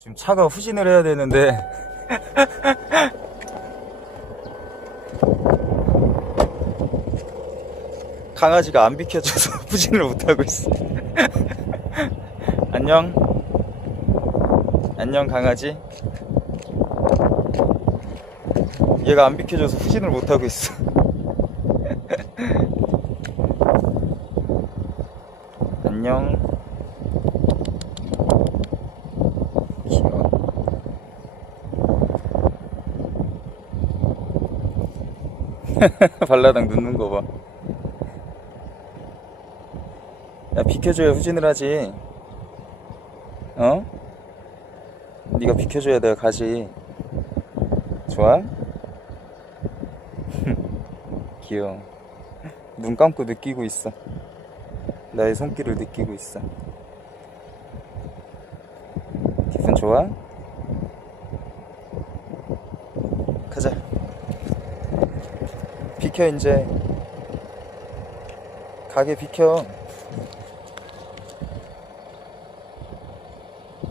지금 차가 후진을 해야 되는데. 강아지가 안 비켜줘서 후진을 못하고 있어. 안녕. 안녕 강아지. 얘가 안 비켜줘서 후진을 못하고 있어. 안녕 귀여워 발라당 눕는 거 봐. 야 비켜줘야 후진을 하지. 어? 네가 비켜줘야 내가 가지. 좋아? 귀여워. 눈 감고 느끼고 있어. 나의 손길을 느끼고 있어. 기분 좋아? 가자. 비켜 이제. 가게 비켜.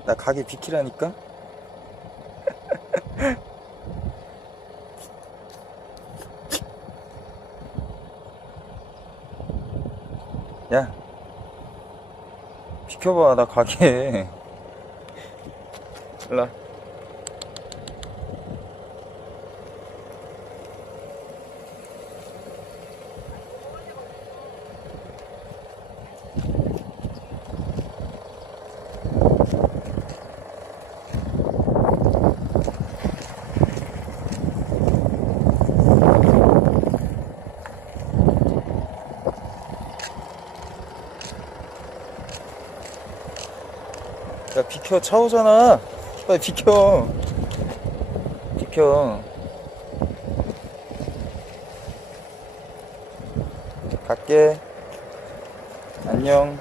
나 가게 비키라니까? 야. 비켜봐, 나 가게. 일로 야, 비켜, 차 오잖아. 빨리 비켜. 비켜. 갈게. 안녕.